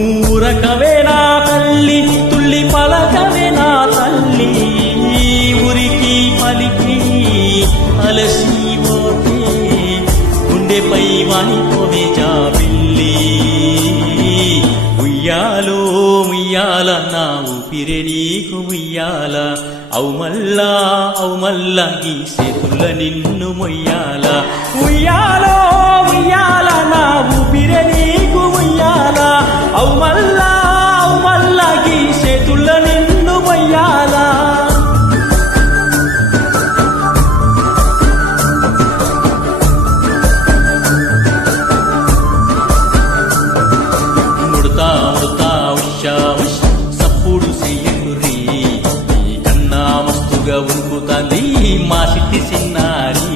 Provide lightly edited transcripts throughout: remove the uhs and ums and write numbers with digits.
ఊరకవే నా తల్లి తుల్లి పలకవే నా తల్లి ఉరికి పలికి అలసిపోతే గుండెపై వానిపోవే జాబిల్లి ఉయ్యాలో ఉయ్యాల నా ఊపిరే నీకు ఉయ్యాల అవు మల్లా ఈ చేతుల నిన్ను మొయ్యాల ఉయ్యాలో ఉయ్యాల నా ఊపిరే నీకు ఉయ్యాల అవు మల్లా ఈ చేతుల నిన్ను మొయ్యాల ముడతా ముడతా ఉషా ఉష్ సప్పుడు చెయ్యకుర్రీ ఈ కన్నా మస్తుగా ఉరుకుతాంది మా సిట్టి సిన్నారి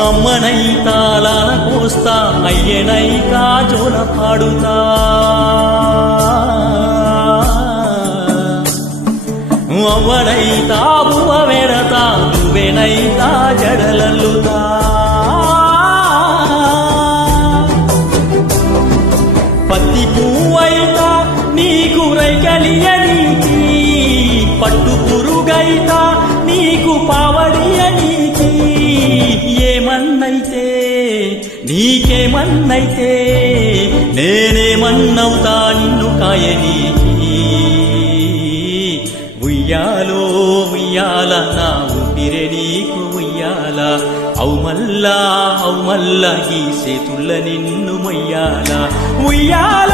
అమ్మనైతా లాల కోస్తా అయ్యనైతా జోల పాడుతా అవ్వనైతా బువ్వ వెడతా నువ్వెనైతా జడలల్లుతా పత్తి పువ్వైతా నీకు రైకలియనీకి పట్టు పురుగైతా నీకు పావడియనీకి ఏమన్నైతే నీకేమన్నైతే నేనేమన్నవుతా నిన్ను కాయనీకి ఉయ్యాలో ఉయ్యాల నా ఊపిరే నీకు ఉయ్యాల అవు మల్లా ఈ చేతుల్ల నిన్ను మొయ్యాల ఉయ్యాల